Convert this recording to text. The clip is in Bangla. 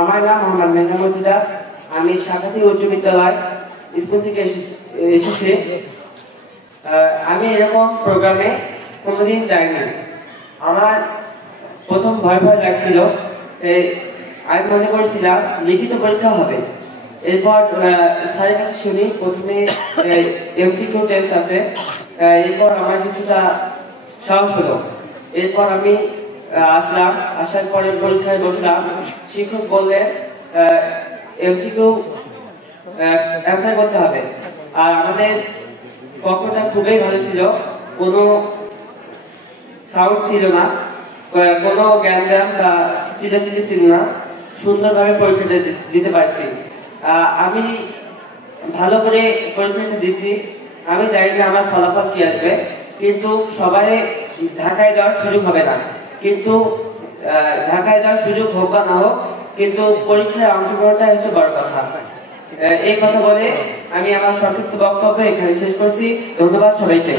আমার নাম মোহাম্মদ মেহনা মর্তুজা। আমি শাখাতি উচ্চ বিদ্যালয় স্কুল থেকে এসেছি। আমি এরকম প্রোগ্রামে কোনোদিন যাইনি। আমার প্রথম ভয় ভয় লাগছিল। আমি মনে করেছিলাম লিখিত পরীক্ষা হবে। এরপর স্যারের কাছে শুনি প্রথমে এমসিকিউ টেস্ট আছে। এরপর আমার কিছুটা সাহস হলো। এরপর আমি আসলাম, আসার পরে পরীক্ষায় বসলাম। শিক্ষক বললেন এমসিকিউ অ্যান্সার করতে হবে। আর আমাদের পক্ষটা খুবই ভালো ছিল, কোনো সাউন্ড ছিল না, কোনো জ্ঞান বা চিল্লাচিল্লি ছিল না। সুন্দরভাবে পরীক্ষাটা দিতে পারছি। আমি ভালো করে পরীক্ষাটা দিছি। আমি জানি না আমার ফলাফল কি আসবে, কিন্তু সবাই ঢাকায় যাওয়ার সুযোগ হবে না। কিন্তু ঢাকায় যাওয়ার সুযোগ হোক বা না হোক, কিন্তু পরীক্ষায় অংশগ্রহণটা হচ্ছে বড় কথা। এই কথা বলে আমি আমার সংক্ষিপ্ত বক্তব্য এখানে শেষ করছি। ধন্যবাদ সবাইকে।